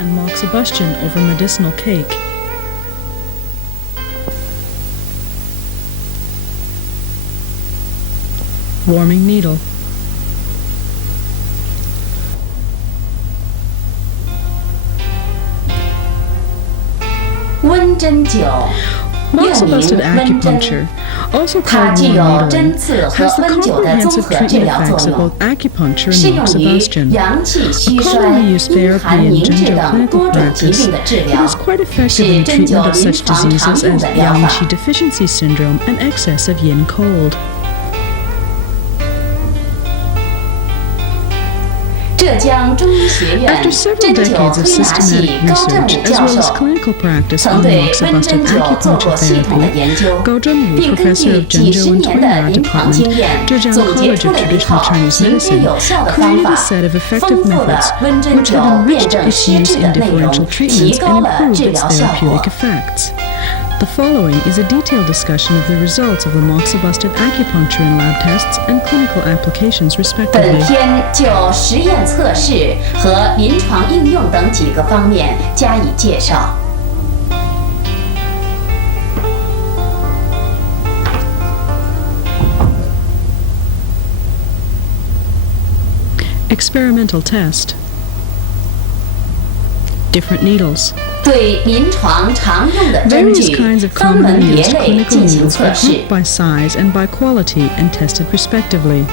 and moxibustion over medicinal cake. Warming needle. Moxibusted acupuncture, also called warm needling, has the comprehensive treatment effects of both acupuncture and moxibustion. A commonly used therapy in Zhengzhou clinical practice, it is quite effective in the treatment of such diseases as yang qi deficiency syndrome and excess of yin cold. After several decades of systematic research as well as clinical practice on moxibusted acupuncture therapy, Gao Zhenwu, professor of Zhengzhou and Tuiyar Department, Zhejiang College of Traditional Chinese Medicine, created a set of effective methods which had enriched its use in differential treatments and improved its therapeutic effects. The following is a detailed discussion of the results of the moxibusted acupuncture in lab tests and clinical applications respectively. 本篇就实验测试和临床应用等几个方面加以介绍。Experimental test. Different needles. 对临床常用的针具 Various kinds of 分门 commonly 别 used 类 clinical 进行 needles 测 were 试。 grouped by size and by quality and tested respectively.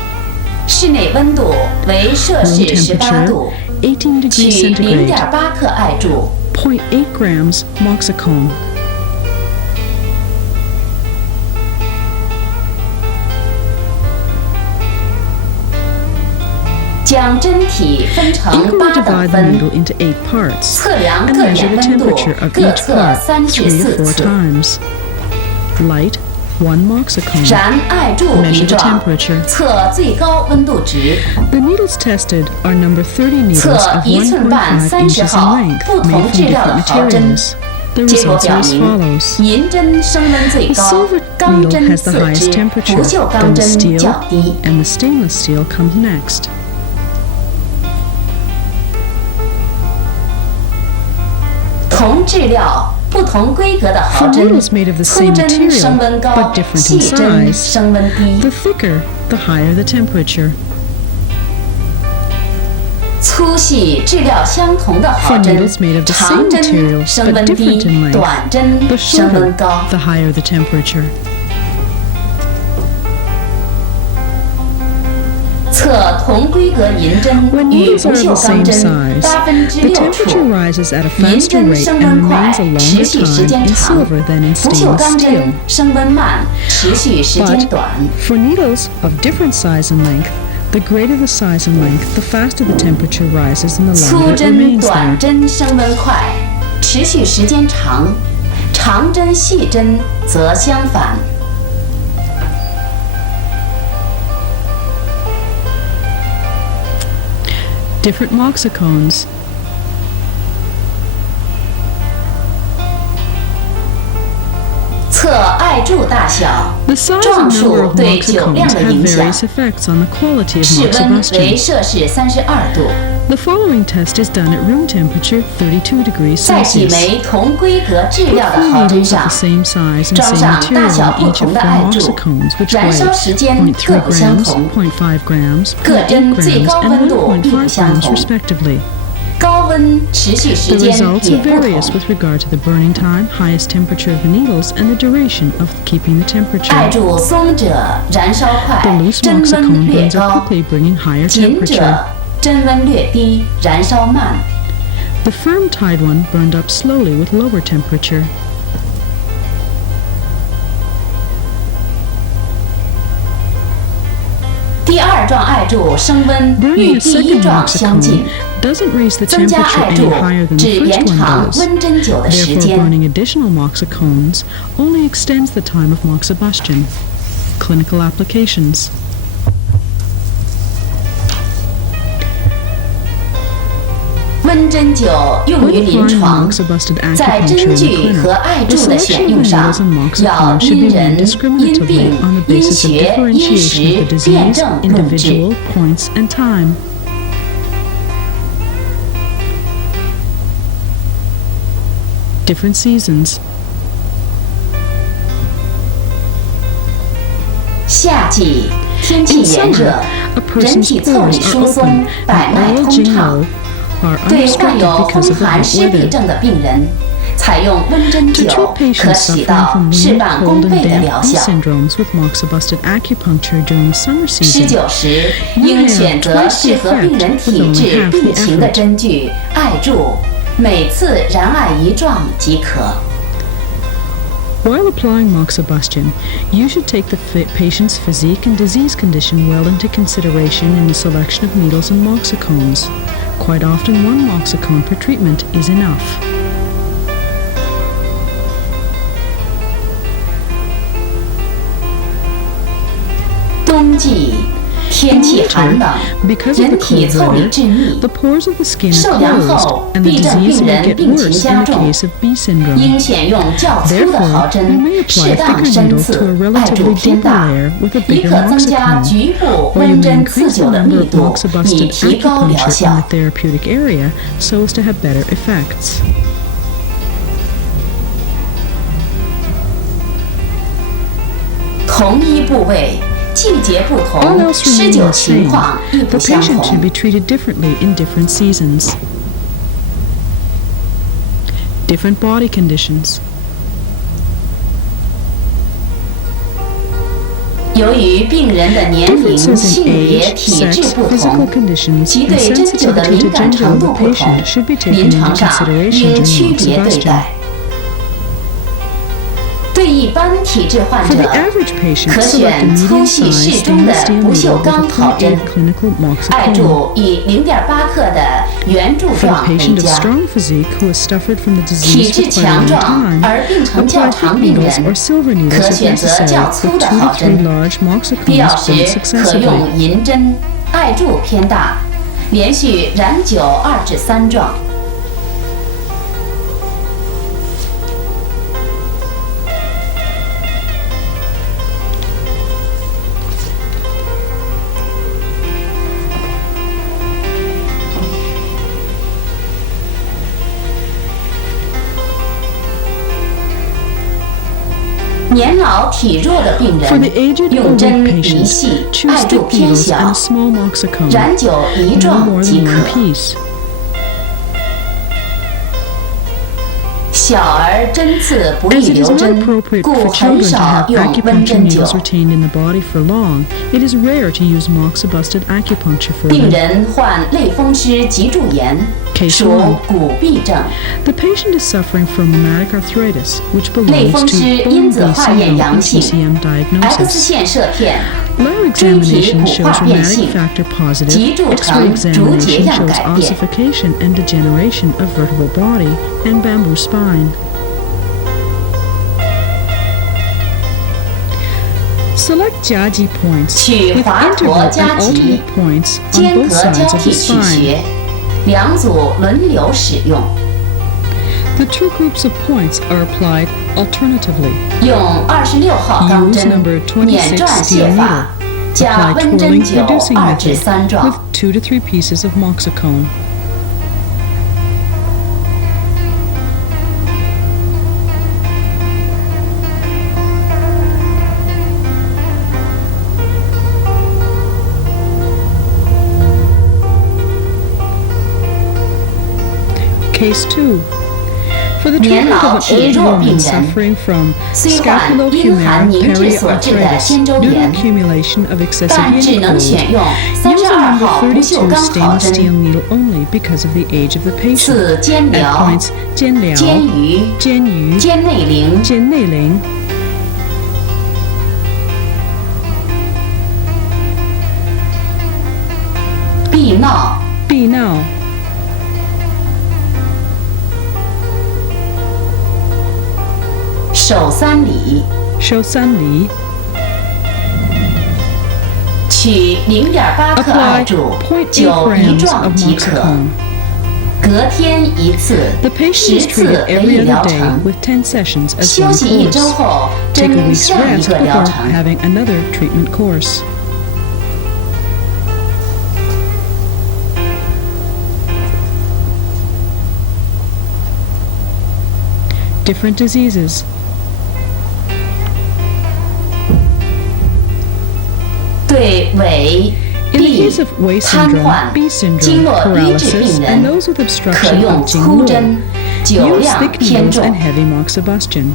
室内温度为摄氏 Room 18 temperature, 度， 18 degrees 取 centigrade, 0.8克艾柱， 0.8 grams moxicone. 将针体分成 Equally 8等 divide the 分， needle into 8 parts 测量 and 各 measure 点 the 温度 temperature of 各 each 测 part 3至 3 to 4 4次。 times. Light, 1 moxicone. 燃艾柱 Measure 笔 the 状， temperature. 测最高温度值， The needles tested are number 30 needles 测 of 1寸半 1.5 30 inches 号 in length 不 made 同 from 质料的 different 毫针。 materials. The 结果 results 表 are as 明， follows. 银针升温最 The 高 silver， 钢 needle 针 has the 次 highest 之， temperature, 不锈钢 then 针 steel, 较低。 and the stainless steel comes next. 同质料、不同规格的毫 For 针， needles made of the 粗 same 针升温 material 高 but，different 细 in 针 size, 升温低。 the thicker, the higher the temperature. 粗细质料相同的毫 For 针 needles made of，the 长 same 针 material 升 but 温 different 低 in， 短 length, 针 the 升温 shorter, 高。 the higher the temperature. 测同规格银针 When 与 needles 不 are 锈 of the 钢 same 针 size, 6/8 the 处， temperature rises at a 银 faster 针 rate 升 and 温快 remains a，持 longer 续时 time 间 in 长； silver than in 不锈 stainless 钢 steel. 针升温慢，持续时间 But 短。 for needles of different size and length, the greater the size and length, the faster the temperature rises and the 粗 longer it 针、 remains 短 there. 针升温快，持续时间长；长针、细针则相反。Different moxicones. 测艾柱大小， The size 壮 and number 数 of 对酒量 moxicones 的 have 影响。 various effects on the quality of 室温为 moxibustion. 摄氏32度。 The following test is done at room temperature 32 degrees 在几 Celsius. 枚同规格质 Put 料的 four 毫针 needles 上 of the，same size and 装 same 上大 material 小 on 不 each 同 of 的 four 艾柱， moxicones, which 燃 weigh 烧时间各 0.3 不相 grams, 同。 0.5 grams, 各针 0.8 最 grams, 高 and 温度亦不 1.5相 grams 同， respectively. 高温持续时 The 间 results 也 are 不 various 同。 with regard to the burning time, highest temperature of the needles, and the duration of keeping the 艾 temperature. 柱松者燃烧 The 快， loose 针温 moxicone 略 burns up 高； quickly, bringing higher 紧 temperature. 者针温略低，燃烧慢。 The firm-tied one burned up slowly with lower temperature. 第二状艾柱升温 Burning 与 a 第一 second 状相近， moxicone doesn't raise the 增加 temperature 艾 any 柱 higher than 只 the 延 first one 长 does. 温针灸的时 Therefore, 间。 burning additional moxicones only extends the time of moxibustion. Clinical applications. 温针灸用于 When 临 applying 床， moxibusted 在 acupuncture 针 in the 具和 clinic, 艾 the 柱的 selection 选 of 用 the 上 needles and 要 moxicone should 因 be 人、 made 因 discriminatively 病、 on the 因 basis of 学、因 differentiation 时 of the 辩 disease, 证论治。 individual, points, and time. Different seasons. 夏季天气炎热，人体腠理疏松，百脉通畅。对患有风寒湿痹症的病人，采用温针灸可起到事半功倍的疗效。19时应选择适合病人体质病情的针具艾柱，每次燃艾1壮即可。While applying moxibustion, you should take the patient's physique and disease condition well into consideration in the selection of needles and moxicones. Quite often, one moxicone per treatment is enough. 冬季天气寒冷，人体腠理致密，受凉后痹症病人病情加重，应选用较粗的毫针，适当针刺，艾柱偏大，亦可增加局部温针刺灸的密度，以提高疗效。同一部位。季节不同，施灸情况亦不相同。The patient should be treated differently in different seasons. Different body conditions. 由于病人的年龄、性别、体质不同，其对针灸的敏感程度不同，临床上应区别对待。对一般体质患者，可选粗细适中的不锈钢毫针，艾柱以0.8克的圆柱状为佳。体质强壮而病程较长病人，可选择较粗的毫针，必要时可用银针，艾柱偏大，连续燃灸2至3壮。年老体弱的病人，用针离细，艾柱偏小，燃灸1壮即可。小儿针刺不易留针，故很少用温针灸。病人患类风湿脊柱炎，属骨痹症。类风湿因子化验阳性 ，X 线射片。椎体骨化变性，脊柱呈竹节样改变。取华佗夹脊，间隔交替取穴，2组轮流使用。The 2 groups of points are applied alternatively. 用26号钢针，碾转泻法，加温针灸2至3壮。With 2 to 3 pieces of moxicone. Case 2. For the treatment of an old woman suffering from scapulohumeral periarthritis due to accumulation of excessive heating cold, use a number 32 stainless steel needle only because of the age of the patient. At points 肩髎、肩盂、肩内陵、肩内陵。臂闹、臂闹。手3里，手3里。取0.8克艾柱，灸1壮即可。隔天1次，10次为一疗程。休息1周后，针下一个疗程。Different diseases. In the case of Wei syndrome, B syndrome, paralysis, and those with obstruction of Jingluo, use thick needles and heavy moxibustion.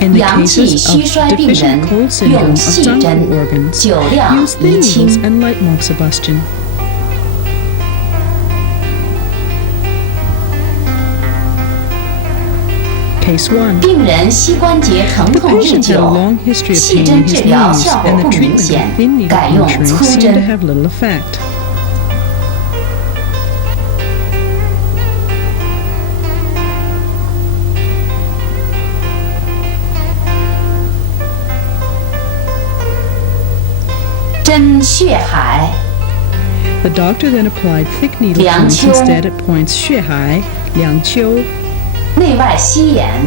In the cases of deficient cold syndrome of Zangpu organs, use thin needles and light moxibustion. Case 1. The patient had a long history of pain in his knees, and the treatment of thin needle puncturing seemed to have little effect. The doctor then applied thick needle points instead at points 血海, 两丘, 内外吸眼,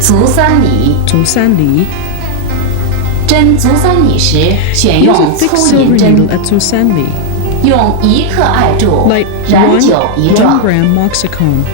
足三里. 针足三里时，选用粗银针，用1克艾柱，燃酒1壮。1 gram moxicone.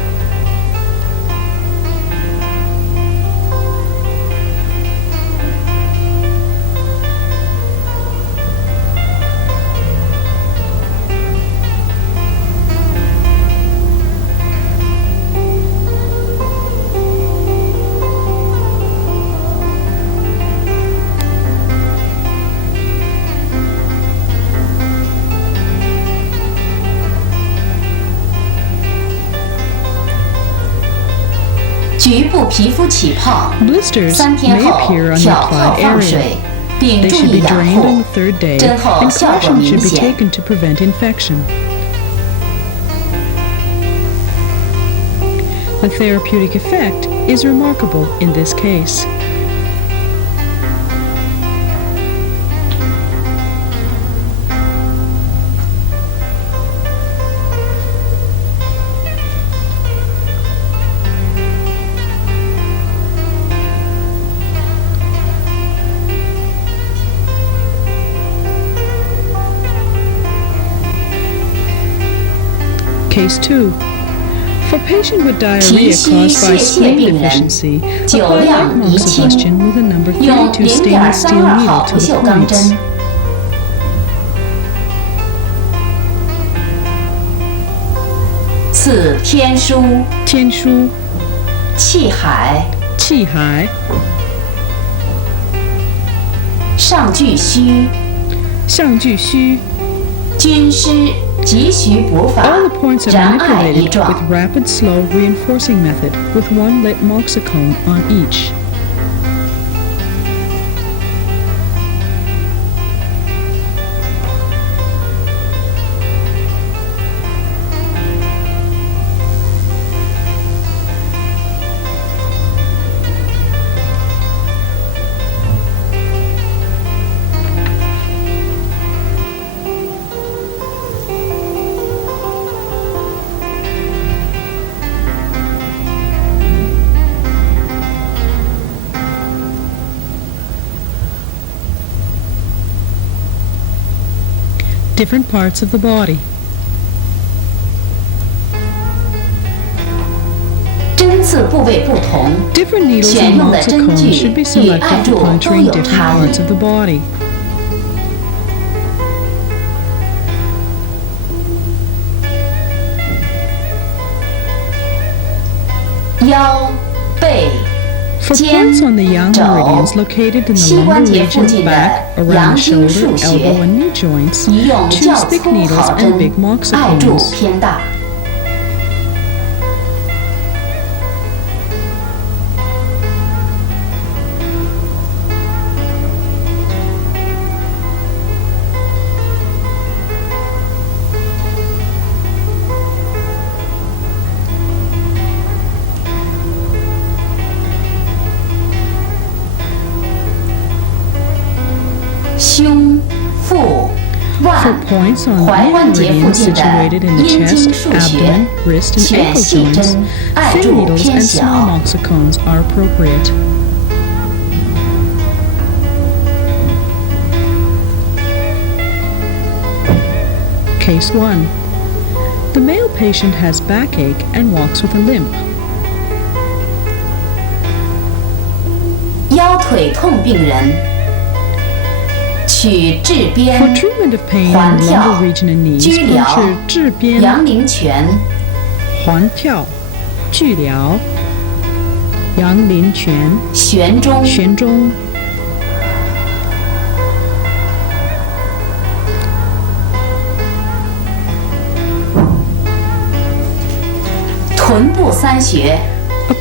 Blisters may appear on the applied area. They should be drained on the third day, and caution should be taken to prevent infection. The therapeutic effect is remarkable in this case. Case 2. For patient with diarrhea caused by spleen deficiency, apply light moxibustion with a number 32 stainless steel needle to the points. Tian Shu. 气海. 上巨虚. 军师 All the points are manipulated with rapid, slow reinforcing method with 1 lit moxicone on each. Different parts of the body. Different needles and moxicone should be selected for puncturing different parts of the body. For points on the yang meridians located in the lumbar region, back, around the shoulder, elbow, and knee joints, choose thick needles and big moxicones. 腕、 points on 踝 the 关节附 meridians 近的 situated in the 阴茎 chest, 腧穴 abdomen, wrist, and 选 ankle 细 joints, 针，艾 thin 柱 needles 偏 and 小。 small moxicones are appropriate. Case 1. The male patient has backache and walks with a limp. 腰腿痛病人，取质 For 边、 treatment of pain 环 in the 跳 lumbar region and knees, 居疗 consider 治边、阳陵泉、环跳、锯疗、阳陵泉、悬中、悬中、臀部三穴，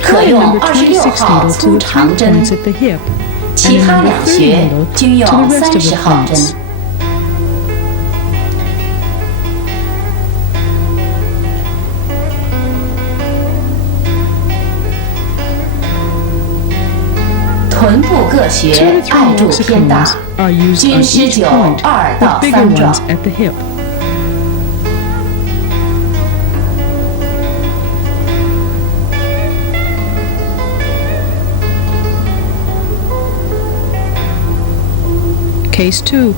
可 Apply 用 number 26 26号 needle 粗 to the 长 three 针 points，at the hip, 其 and 他 number 两 30穴 needle 均 to 用 the rest of the 30号针。 points. Two 臀部各穴 Two to three 艾柱偏大 moxicones，are used 均 on 施 each 灸 point, 2到 with bigger 3 ones 壮。 at the hip. Case 2.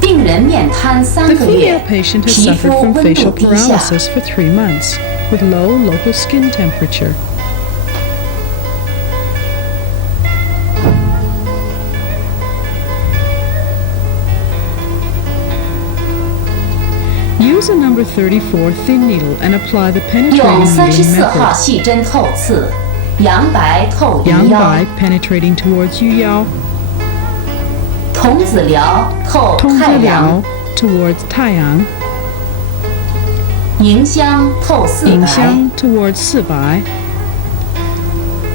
病人面瘫3 The 个月 female，patient has 皮 suffered 肤 from 温度 facial 低下， paralysis for 3 months, with low local skin temperature. Use a number 34 thin needle and apply the 用 penetrating needling 34号 method. 细针透刺，阳白透鱼 Yang 腰， Bai penetrating towards Yu Yao, 童子疗透 Tong 太阳， Liao towards Taiyang, 迎香透四 Ying 白， Xiang towards Sibai,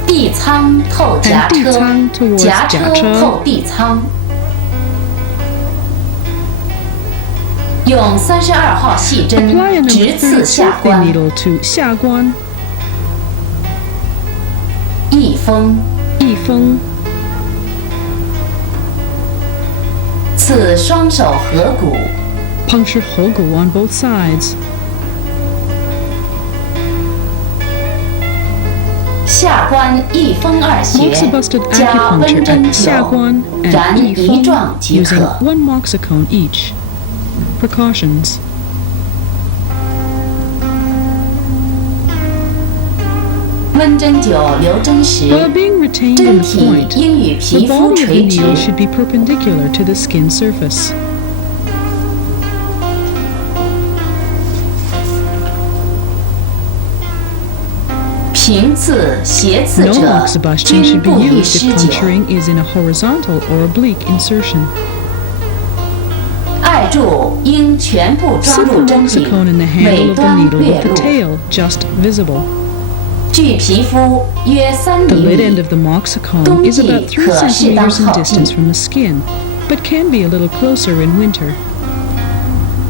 地仓透 and 夹 Di 车 Cang，towards 夹车 Jiache. 透地仓。用32号细针 Apply a number 直刺 32下 thin 关， needle to Xiaguan, 翳风， Yifeng, 刺双手合谷， puncture Hogu on both sides. 下关翳风2穴 Moxibusted 加温 acupuncture 针 at 灸， Xiaguan and 燃一 Yifeng 壮即 using 可。 1 moxicone each. Precautions. 温针灸留针 While 时， being retained 针 in the 体 point, 应与 the 皮肤 body of the 垂 needle 直， should be perpendicular to the skin surface. 平刺、斜刺 No 者 moxibustion 均 should be 不宜 used 施 if 灸。 puncturing is in a horizontal or oblique insertion. 艾柱应全部装 Slip 入 the 针 moxicone in the 柄， handle 尾 of the 端 needle 略 with the 露， tail just visible. 距皮肤约3 The 厘 lid end 米。 of the moxicone 冬 is 季 about 3可适当 centimeters in 靠近。 distance from the skin, but can be a little closer in winter.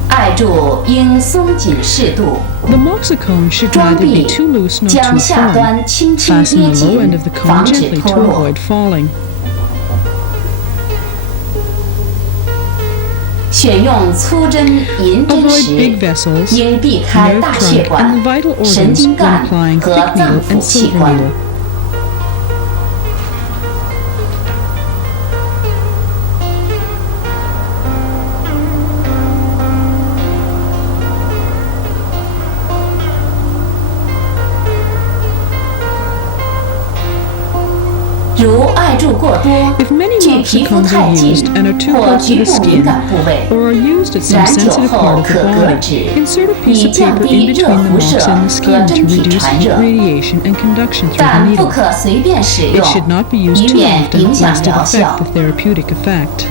艾柱应松紧适度， The moxicone should 装 neither be 闭 too loose nor 将 too 下 firm. 端轻轻 Fasten 捏 the low end 紧 of the，cone 防止 gently 脱 to 落。 avoid falling. 选用粗针、银针 Avoid 时 big，vessels, 应避开 nerve 大血 trunk, 管 and the、vital 神 organs 经 when 干 applying 和 thick 脏 needle 腑 and 器 silver 官。 needle. 如艾柱过多 If many， 距皮肤 moxicones 太 are 近 used and are too 或 close to 局 the 部敏 skin, 感部位， or are used at some 燃灸 sensitive 后 part of the 可隔 body, 止， insert a piece 以 of 降 paper 低 in 热 between the 辐射 mox and the 和 skin 针 to 体 reduce 传 heat 热， radiation and conduction through the 但不 needle. 可随便使 It 用， should not be used 以 too 免 often 影响 lest it 疗 affect 效 the。therapeutic effect.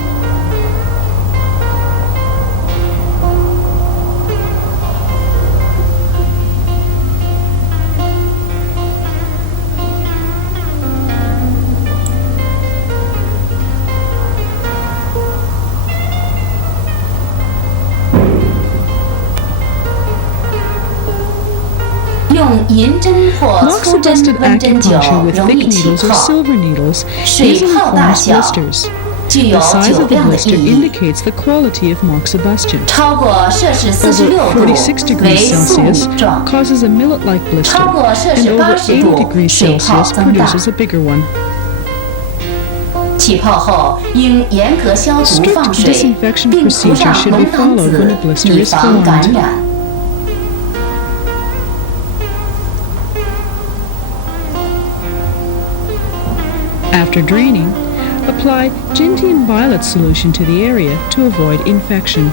用银针或粗针 Moxibusted 温针 acupuncture 灸 with 容 thick 易起 needles or 泡， silver needles 水 easily 泡大 forms 小， blisters. 具有 The size 酒 of the 量的 blister 意义。 indicates the quality of moxibustion. 超过摄氏46 Over 度 46 degrees 为粟米 Celsius 状， causes a millet-like blister, 超过摄 and 氏 over 80 80 度 degrees 水泡 Celsius 增大。 produces a bigger one. 起泡后应严格消毒 Strict 放水， disinfection 并涂 procedure 上 should 浓 be 汤 followed 子 when a blister 以 is 防感 formed. 染。After draining, apply gentian violet solution to the area to avoid infection.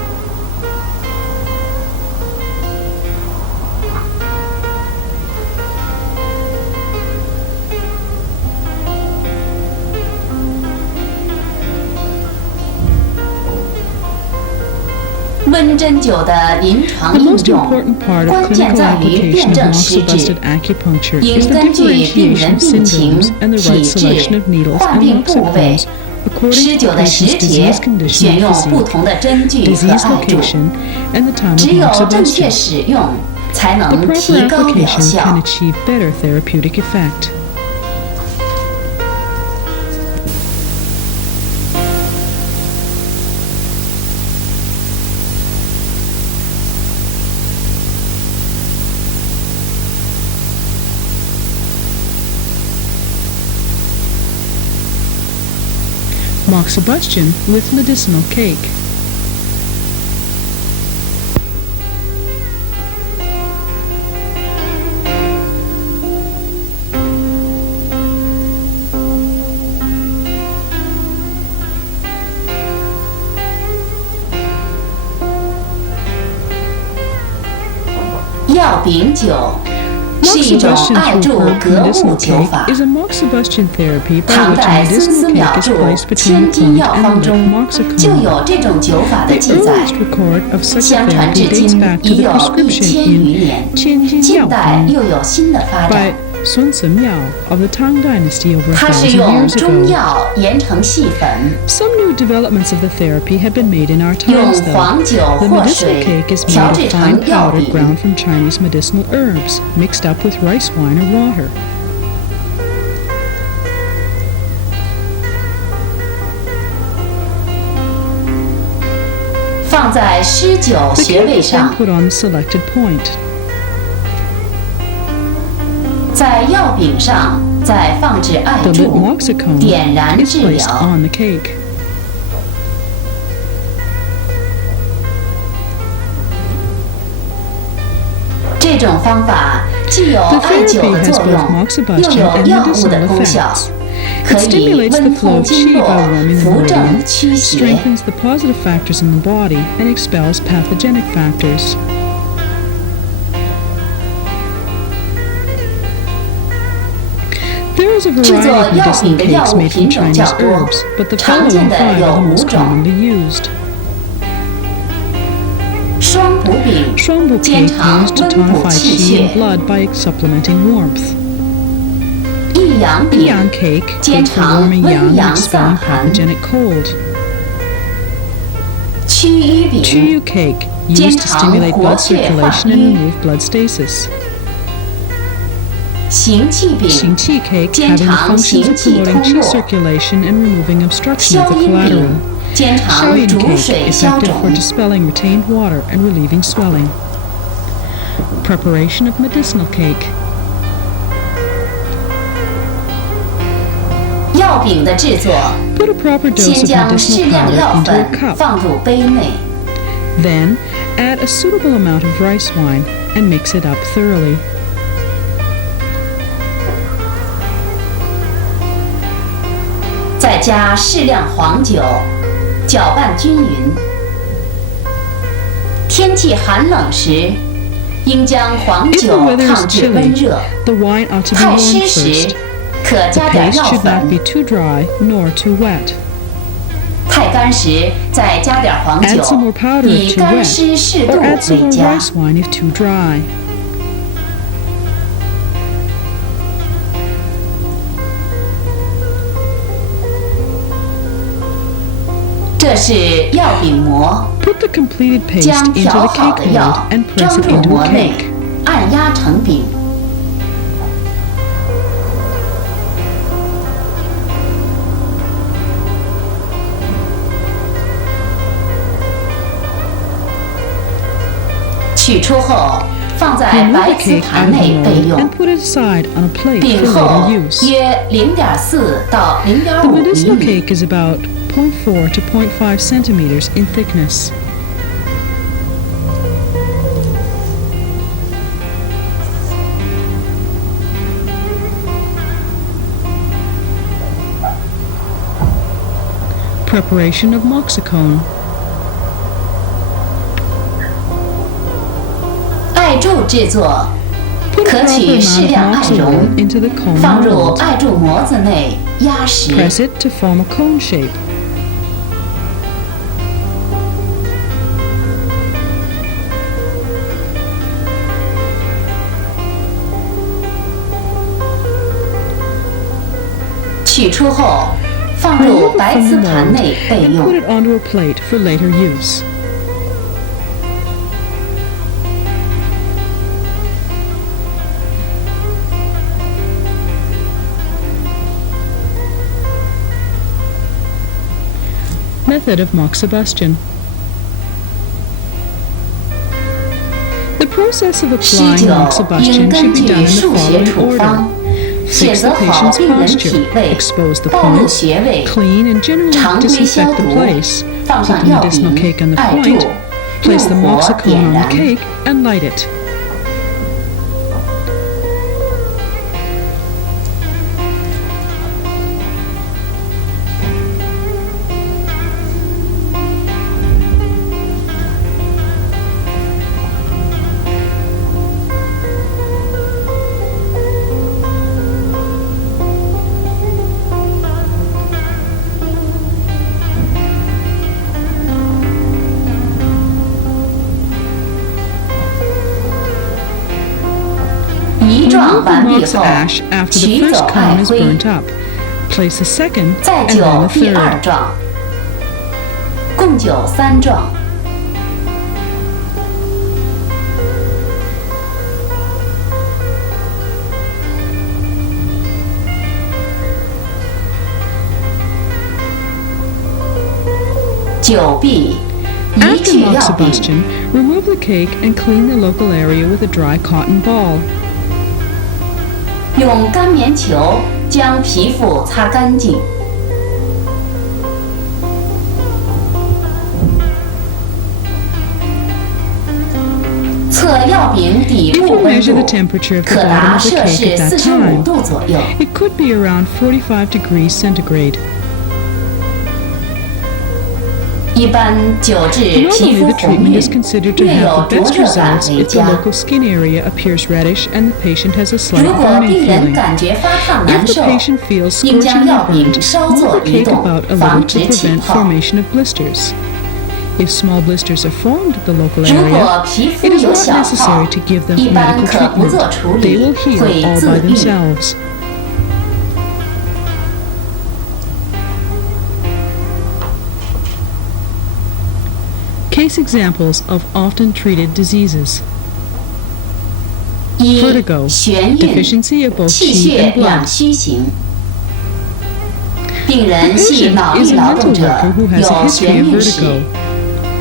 The 温针灸的临床 The 应 most 用 important part of 关键 clinical 在于 application 辨 of 证施治， moxibusted acupuncture 应 is the 根据病 differentiation 人 of 病情、 syndromes and the 体 right selection 质、 of needles 患 and 病部位、 moxicums according 施 to 灸 the 的时 patient's 节 disease condition 选 and 用不 physique, 同的针具和 disease 艾柱， location, and the time 只 of 有正确 moxibustion. 使用，才 The 能 proper 提高疗 application 效 can。achieve better therapeutic effect. Moxibustion with medicinal cake. "药饼灸是一种 Moxibustion 艾 through 柱 herb 格 medicinal 物灸法 cake，is a moxibustion therapy by 唐 which a 代孙思 medicinal 邈 cake is 著 placed 《 between 千 the 金 point 药 and 方》 the 中 moxicum. 就有这种灸法的 The 记载 earliest。record of such a 相传 therapy 至 dates 今 back to 已 the 有prescription 1000余 in 年， Tianjin 近代 Yaofeng 又有新的发 by 展。 Sun Miao of the Tang Dynasty over 它是 1,000 用 years 中 ago. 药研成细粉， Some new developments of the therapy have been made in our 用 times, though. 黄酒 The 或 medicinal 水 cake is 调 made 制 of 成 fine 药 powder 饼， ground from Chinese medicinal herbs, mixed up with rice wine or water. 放在施灸 The 穴 cake 位 is then 上， put on the selected point. 在药饼上再放置艾 The lit 柱， moxicum 点燃 is 治 placed 疗。 on the cake. 这种方法既有 The 艾灸 therapy 的 has 作 both 用，又 moxibustion 有 and 药物的 medicinal 功效， effects. 可 It 以 stimulates the 温 flow 通 of 经 qi 络 by warming the 扶正 meridian, 驱邪。 strengthens the positive factors in the body, and expels pathogenic factors. There is a 制 variety 作 of 药 medicinal 饼的药 cakes 物 made 品 from 种较 Chinese 多 herbs, but the 常 following 见的 five 有 are the 5 most 种： commonly used. 双补饼 Shuangbu 兼 cake 常 used to 温补 tonify 气 qi 血 and，blood by supplementing warmth. 益阳饼 Yang cake, 兼 good for 常 warming 温 yang and 阳散 expelling 寒， pathogenic cold. 祛瘀饼 Chuyu cake, 兼 used to 常 stimulate 活 blood 血化 circulation and 瘀， remove blood stasis. 行气饼 Xingqi cake, 兼 having the 常 functions 行 of 气 promoting 通 qi 络， circulation and removing obstruction 消 of the 阴饼 collateral. 兼常 Xiaoyan 煮 cake, 水消 effective 肿 for。dispelling retained water and relieving swelling. Preparation of medicinal cake. 药饼的制作， Put a proper dose 先 of 将适 medicinal 量 powder 药 into a 粉 cup. 放入杯内， Then, add a suitable amount of rice wine and mix it up thoroughly. 再加适量黄酒，搅拌均匀。天气寒冷时，应将黄 If the 酒 weather is 烫至温 chilly, 热。 the wine ought to be 太 warmed 湿 first. 时，可 The 加点 paste 药 should not 粉； be too dry nor too wet. 太干时，再加点黄 Add 酒 some more，powder 以 if too 干 wet, 湿适度 or add some 为 more 佳。 rice wine if too dry. 这是药饼膜， Put the completed paste 将 into 调 the 好 cake 的药 mold and 装 press it 入 into 膜 a 内 cake.，按压成饼。取出后放在 Remove 白 the 瓷 cake 盘 out of the 内备 mold 用 and，put it aside on a plate 饼 for 厚 later use. 约0.4到 The 0.5 厘 medicinal 米。 cake is about 0.4 to 0.5 centimeters in thickness. Preparation of moxicone. 艾柱制作， Put a 可 proper 取适 amount 量 of 艾 moxilol 绒， into the cone 放入 mold. 艾柱模子内压实。 Press it to form a cone shape. 取出后放入 Remove it 白 from 瓷 the 盘 mold 内备 and 用 put。it onto a plate for later use. Method of moxibustion. The process of 施 applying 酒应 moxibustion 根 should be 据 done in the 数学 following 处 order. 方，选 Fix 择 the 好 patient's 病人 posture, 体位， expose the 暴露 point, 穴位， clean and generally 常规消 disinfect the 毒， place, 放 put 上 the 药 medicinal 饼 cake on the 艾柱， point, place the 用火 moxicone 点 on the 燃。 cake, and light it. Remove the 完毕 mox 后， ash after the 取走 first 艾 cone is 灰， burnt up. Place the second 再 and then 灸 the 第二 third. 壮，共灸3壮。灸毕，移 After 去药饼， moxibustion, remove the cake and clean the local area with a dry cotton ball. 用干棉球将皮肤擦干净。测药饼底 If 部 you 温 measure the 度， temperature of the 可 bottom 达 of the 摄 cake 氏 at that 45 time, 度左右。 it could be around 45 degrees centigrade. 一般灸治皮 Normally, 肤 the 红 treatment 晕 is，considered to 略 have 有 the 灼 best 热感 results 为 if the 佳。 local skin area appears reddish and the patient has a slight 如果 burning 病人 feeling. 感觉发烫难 If the 受， patient feels 应将 scorchingly 药饼 burnt, 稍 move 作 the 移 cake 动， about a little 防 to 止起 prevent 泡。 formation of blisters. If small blisters are formed at the local 如果 area, 皮肤 it is 有 not 小泡 necessary，to give them 一般 medical 可不做 treatment. 处 They 理， will heal 会 all 自 by 愈。 themselves. Case examples of often treated diseases. 一 Vertigo, 眩晕， deficiency of both 气 qi 血 and 两 blood. 虚型。病 The 人系 patient 脑 is 力 a 劳动 mental 者， worker who has 有 a 眩 history of 晕时 vertigo.，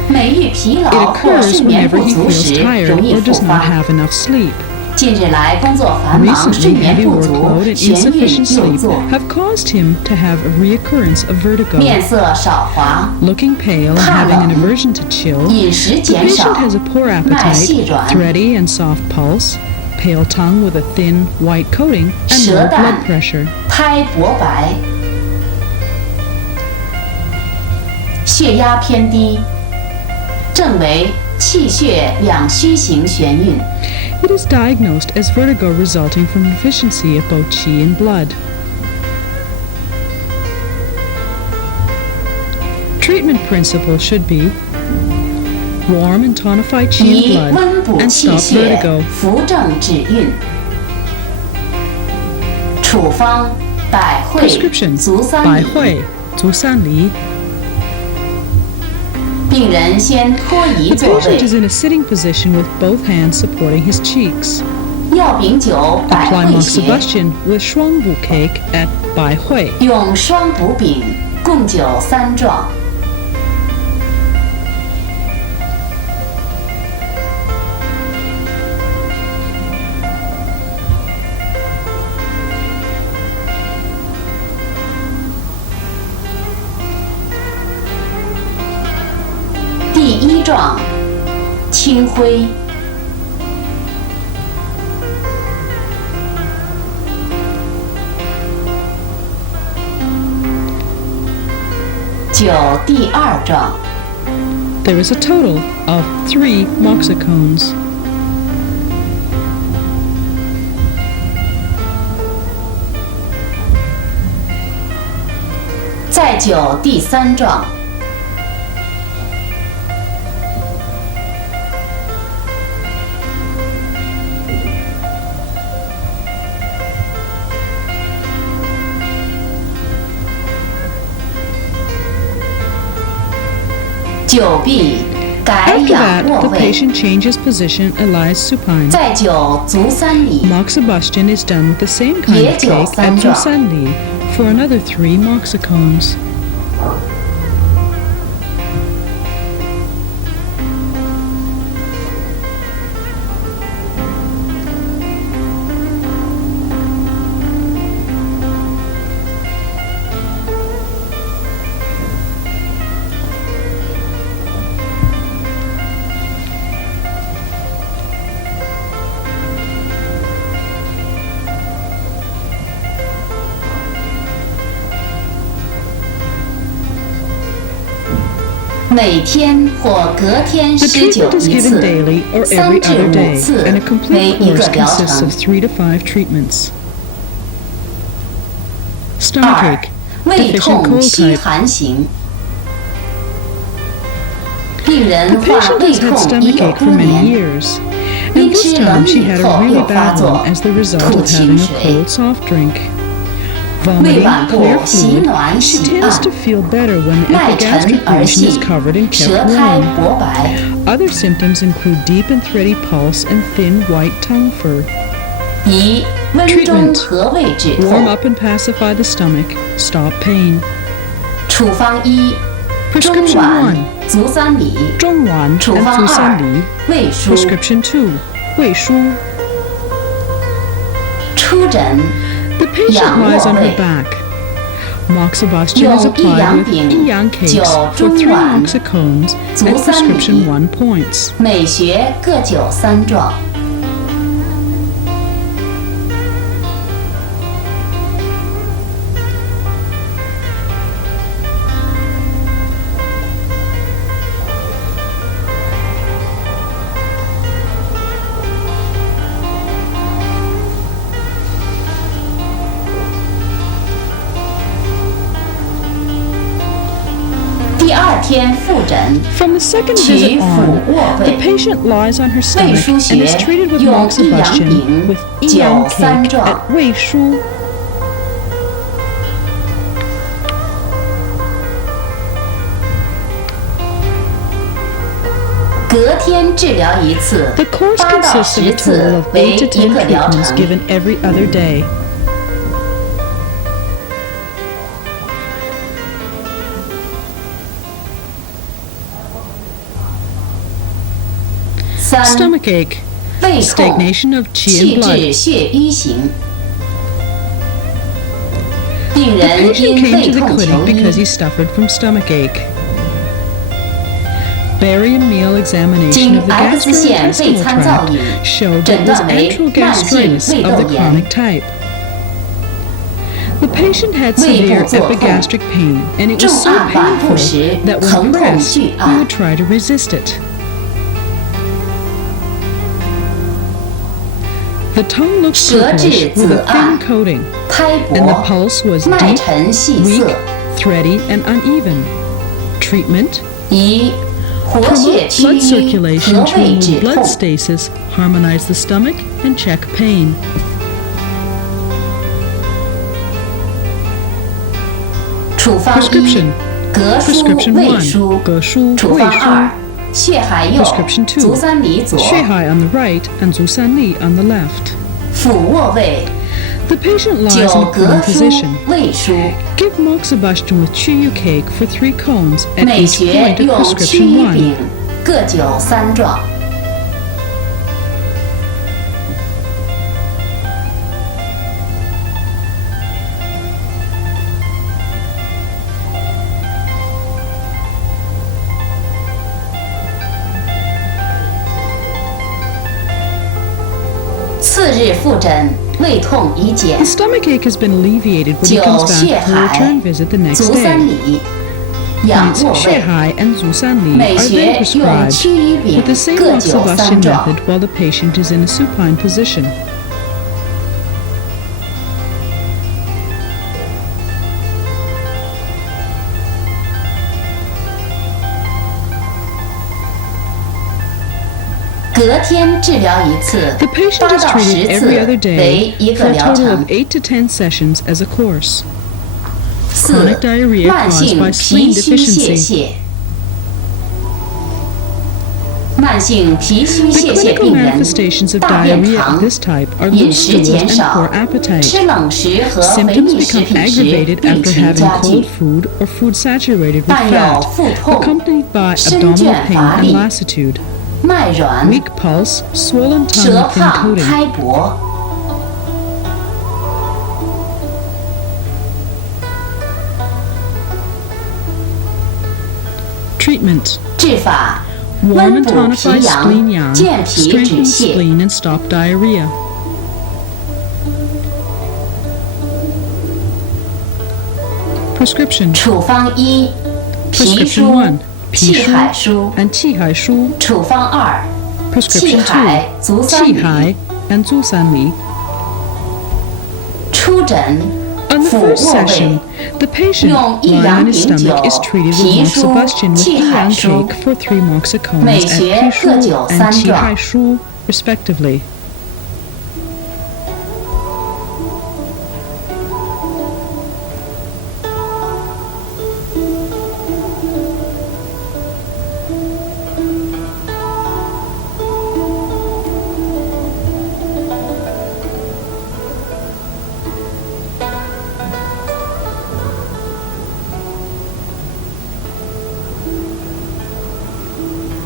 每遇疲 It 劳或 occurs 睡眠 whenever 不 he 足 feels 时， tired 容易 or 复 does not 发。 have enough sleep. 近日来工作繁忙，睡 Recently, 眠 heavy 不足， workload and 眩晕 insufficient 又 sleep 作， have caused him to have a reoccurrence of 面 vertigo. 色少华， Looking pale and 怕 having an 冷， aversion to chill, 饮食 the 减少 patient，has a poor 脉细 appetite, 软， thready and soft pulse, pale tongue with a thin white coating, and 舌 low 淡 blood pressure. 苔薄白，血压偏低，症为气血两虚型眩晕。 It is diagnosed as vertigo resulting from deficiency of both qi and blood. Treatment principle should be warm and tonify qi 以 and 温 blood 补 and 气 stop 血 vertigo.，扶正止晕。处方：百会、 Prescription 足三里。百会足三里。病人先托移 The 座 patient is 位， in a sitting position with both hands supporting his cheeks. 药饼灸百 Apply 会穴， moxibustion with shuangbu cake at Bai Hui. 用双补饼，共灸3壮。 .第1状青灰。9第2状。There is a total of 3 moxicons. 在9第3状。9B 改 After 仰 that, 卧 the 位。 patient changes position and lies supine. 在9足3里。 Moxibustion is done with the same kind Ye of cake Jiu at San Zusanli for another 3 moxicons.每天或隔天 The 施灸 treatment is 1 given 次 daily or ，3 every 至 other 5 day, 次 and a 为 complete 1个 course 疗 consists 程 of 3 to 5 treatments. 2. Stomachache, 胃 deficient 痛 cold 虚 type. 寒型。病 The 人患 patient 胃 has had 痛已有 stomachache 多 for many 年， years, 因 and this 吃冷 time she 饮 had a 后 really 又发 bad 作 one as the result 吐 of 清 having a 水。 cold soft drink. 胃 Vomiting, 脘 clear 部洗 fluid, 暖 she 洗 tends 按 to，feel better when the 脉沉 epigastric 而 region is 细， covered and 舌 kept 苔 warm. 薄白。 Other symptoms include deep and thready pulse and thin white tongue fur. 以温中 Treatment. 和胃止 Warm 痛。 up and pacify the stomach. Stop pain. 处方1中 Prescription 脘 1. 足三里。 Zhongwan 处 and 方2 Zusanli. 胃腧。 Prescription 2. Wei Shu. 出诊 The patient 仰卧 lies on her 位。 back. Moxibustion is 用 applied with 一阳饼 Yiyang cakes 9 for 中 3 脘 moxicones 足 at 3 prescription 里 1 points. 每穴各灸3壮。第2天复诊， From the second 取 visit 俯 on, 卧 the 位， patient lies on her 胃 stomach 腧 and is 穴 treated with 用一阳 moxibustion 饼 with 灸 Yiyang 3 cake 壮。 at Wei Shu. 隔天治疗1次 The course ，8到 consists of a 10 total 次 of 为 8 to 1 10个疗 treatments 程。 given every other day. 3 Stomachache, 胃痛 stagnation of qi 气 and blood. 滞血瘀型。病 The 人 patient 因 came 胃 to the 痛求 clinic because 医， he suffered from stomachache. Barium meal examination 经 of the X 线胃 gastrointestinal 参造 tract 以 showed 诊 that it was 断为 antral 慢性 gastritis 胃 of the 窦炎 chronic type. The patient had 胃部 severe 作痛 epigastric pain, and it 重 was so 按脘部 painful 时 that 疼 when 痛 pressed, 拒 he 按 would，try to resist it. The tongue looked 舌质 purplish with 紫 a 暗 thin coating, 拍 and the 薄， pulse was 脉 deep, 沉细 weak, 涩， thready, and uneven. Treatment: 以活血 promote 祛 blood 瘀 circulation 和 to 胃止 remove blood 痛。 stasis, harmonize the stomach, and check pain. 处方 Prescription: 1膈腧 Prescription 胃 1. 腧。 Geshu 处方 Wei 2血海右 Prescription 2. 足三里左。 Shuihai on the right and Zusanli on the left. 俯卧位 The patient lies 灸 in a 膈 prone 腧 position. 胃腧， Give moxibustion with chiyu cake for 3 cones at 每 each 穴 point of 用 prescription 曲瘀饼 1. 各灸3壮。日复诊，胃痛已减。 The stomach ache has been alleviated when he 9. comes 血 back for a 海 return visit the next 足三 day. 里，养 Points 卧 血 位。 海 and 足三里 美 are then 学用 prescribed 屈羽柄 with the same 各九 moxibustion 三状。 method while the patient is in a supine position. The patient is treated every other 次为 day 一 for 个 a 疗 total 程 of。8 to 10 sessions as a course. 4. Chronic diarrhea 慢 caused 性 by 脾 spleen 虚泄 deficiency. 泻。慢性脾虚 The 泄泻 clinical 病人 manifestations of 大便 diarrhea 溏 of this type are 饮 loose 食 stools 减 and 少 poor appetite. 吃冷食和肥 Symptoms 腻食 become 品时 aggravated 病 after 情 having 加剧 cold， food or food saturated with 伴有 fat, 腹痛 accompanied by 身 abdominal 倦 pain 乏 and 力 lassitude, 脉软 weak pulse, swollen tongue 舌 and thin 胖 coating. 苔薄。 Treatment: 治法 warm 温 and 补 tonify 脾 spleen 阳， yang, 健脾止 strengthen 泻。 spleen and stop diarrhea. Prescription: 处方一：脾 Prescription 舒 1, 气海舒。 and 气海舒. 处方二： Prescription 气海足 2, 三里。气海 and 足三里. 出诊 On the 俯 first 卧 session, 位， the patient 用一 lying 阳 on his 丙 stomach 酒 is treated 脾 with 舒 moxibustion with 气海 yang 舒。 cake for 3 moxicones 美 at 学 Pishu 各九 and 三状。 Qihai Shu, respectively. From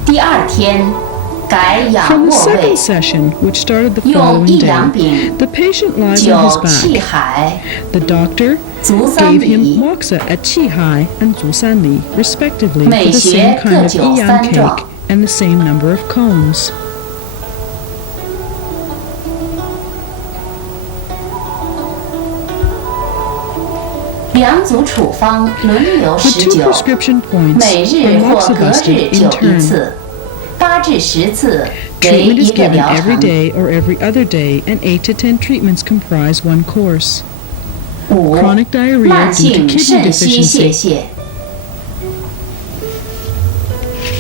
第二天改仰 the 卧位 second，session, which started the 用 following 一阳 day, 丙 the patient lies on his 酒气 back. 海 The doctor 足三 gave him 里。 moxa at Qihai and Zusanli, respectively, for 美 the 学 same kind 各 of 九 iyang 三状。 cake and the same number of cones. 两组处方轮流 The 施 two 酒， prescription points 每 are 日或隔日 moxibusted in 酒一 turn. 次，8至10次为 Treatment 一 is 个 given 疗 every 程。 day or every other day, and 8 to 10 treatments comprise one course. 5. Chronic diarrhea 慢 due to 性 kidney 肾虚泄 deficiency. 泻。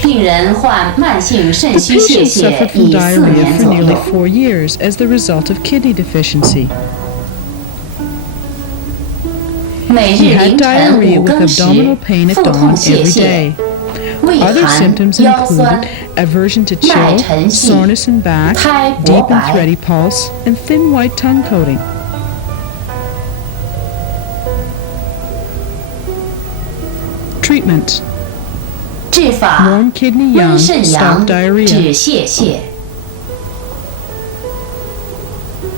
病人患慢性肾 The 虚泄 patient 泻 suffered from 已4 diarrhea 年 for 左 nearly 右。 4 years as the result of kidney deficiency. 每 He 日 had 凌晨 diarrhea 5 with 更时， abdominal pain at 腹痛 dawn 泄 every 泻 day.，胃 Other 寒、 symptoms 腰酸 include、aversion to 脉 chill, 沉细、 soreness in back, 苔薄 deep and 白。 thready pulse, and thin white tongue coating. Treatment: 治法 warm kidney 温 yang, 肾 stop 阳 diarrhea. 止泄泻。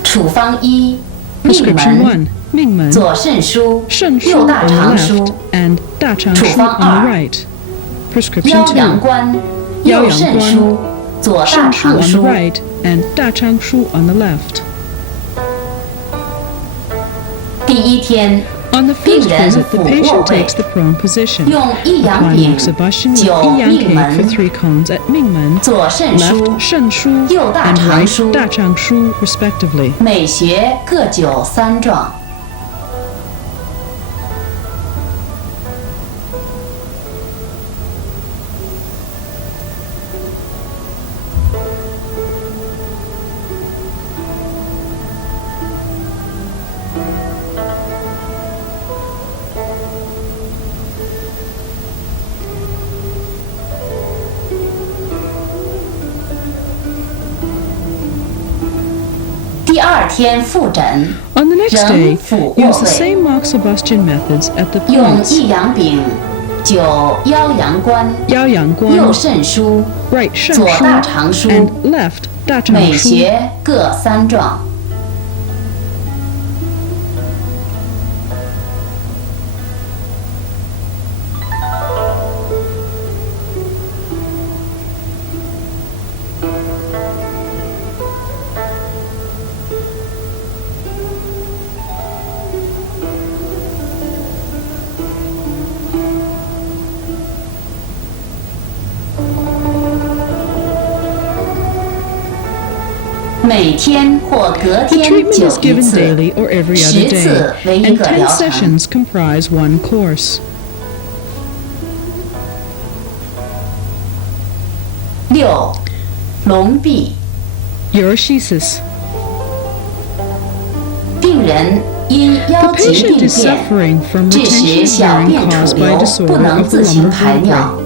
处方一：命 Prescription 门 1, 命门, 左肾腧，肾腧右大 on the 肠 left 腧， and 大肠处 腧 方 on the 2 right. Prescription 腰阳 2, 关，腰右阳关肾腧，左大肾腧肠 on the 腧。 right and 大肠腧 on the left. 第一天， On the 病 first 人 visit, 俯 the 卧 patient 位， takes the prone position. 用一阳 Apply 丙 moxibustion with 酒 iyang 命 cake for 门， 3 cones at Mingmen, 左肾腧 left 肾腧右大 and 肠 right 腧大肠腧 respectively. 每学各93状。第二天复诊， On the next 仍 day, 俯 use 卧 the 位， same moxibustion methods at the 用 points. 一阳丙9腰阳关，腰阳关右肾腧， right 肾左大腧肠 and 腧， left 大肠每腧. 学各3状。每天或隔 The 天 treatment 9 is 一 given 次 daily or every other ，10 day, 次为一 and 个 10疗程。 sessions comprise one course. 6. 隆臂， Uroschisis. 病人因 The 腰疾 patient 病 is 变， suffering from 致使 retention of 小 urine 便 caused 储 by a 流，不 disorder 能 of the 自行 lumbar 排尿。 vertebrae.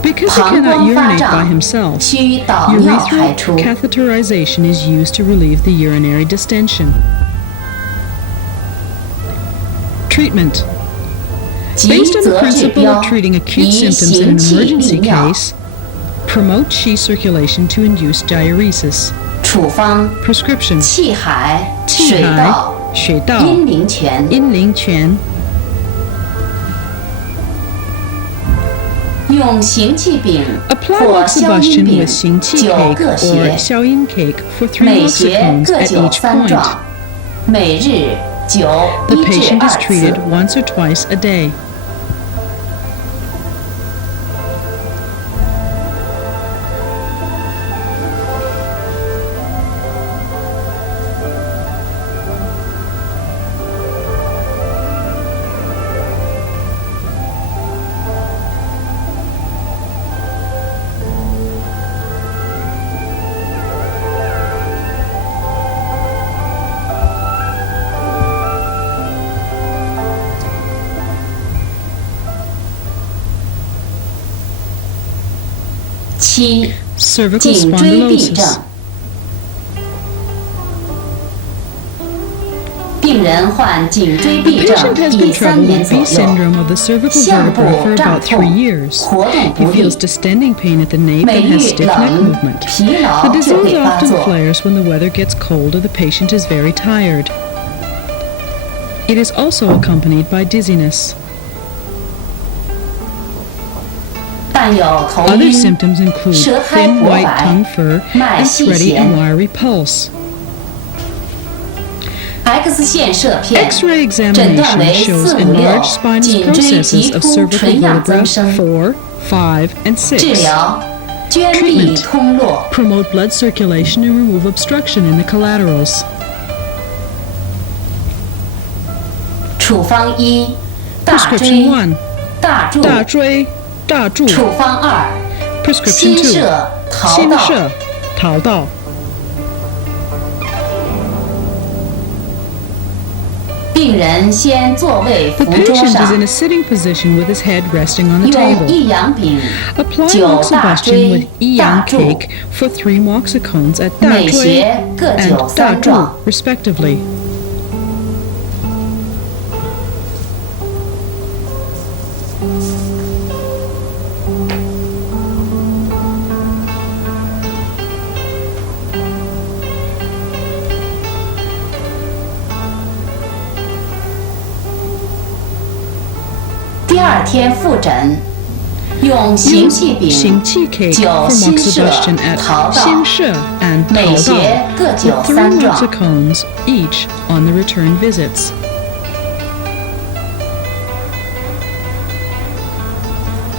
Because he 膀 cannot 胱发 urinate by 胀， himself, 需导尿排 urethral 出。 catheterization is used to relieve the urinary distension. Treatment. 急 Based on the 则治 principle 标， of treating acute 以 symptoms in 行 an 气 emergency 利尿。 case, promote qi circulation to induce diuresis. 处方 Prescription. 气海、气水海稻、水稻阴陵泉。阴陵泉用行气饼 Apply 或消音 moxibustion 饼 with 行气9 cake 个 or 穴， xiaoyin cake for 3每穴 moxicones 各 at 灸 each 3 point. 壮，每日灸 The 1至 patient is 2 treated 次。 once or twice a day. 7. Cervical 颈椎痹症 spondylosis. 病人患颈椎 The 痹症 patient has 已 been 3 troubled 年 with 左 B 右， syndrome of the cervical 项部 vertebra for 胀 about 3痛， years. 活动 He 不利 feels，distending pain at the nape 每 and has 遇 stiff neck 冷、 movement. 疲 The 劳就 disease 会发 often 作。 flares when the weather gets cold or the patient is very tired. It is also accompanied by dizziness. 伴有头 Other 晕、 symptoms include 舌苔 thin 薄 white 白 tongue fur 脉 and 细 thready 弦 and wiry pulse. X 线射片 X-ray 诊断 examination 为 shows 4、5、6 enlarged spinous 颈椎 processes 棘 of 突 cervical 垂样增 vertebra 生。 4, 5, and 治 6. 疗捐臂 Treatment 通络， Promote blood circulation and remove obstruction in the collaterals. 处方1大 Prescription 椎 1. 大柱，大椎大柱处方2 Prescription 新 2. 射桃新道。射桃道病人先坐位 The 扶桌 patient is 上， in a sitting position with his head resting on the 用 table. 益阳饼 Apply 9 大 moxibustion 椎 with 大 Iyang 柱， cake for 3 moxicones at 大每椎穴各 and 灸大 3 柱 壮。 respectively. 第2天复诊，用行气 Use 饼行气 cake 灸 for 新射 moxibustion at 桃道，新射 and 每桃道穴各 with 灸 3 3壮。 moxicones each on the return visits.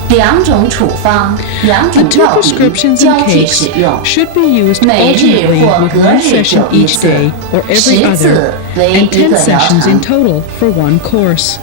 2种处方、2 The 种 two 药品 prescriptions 交 and 替 cakes 使用， should be used 每日 alternately 或 with 隔 one 日 session 灸一 each 次 day or every ，10 次 other, 为 and 一 10个疗 sessions 程。in total for one course.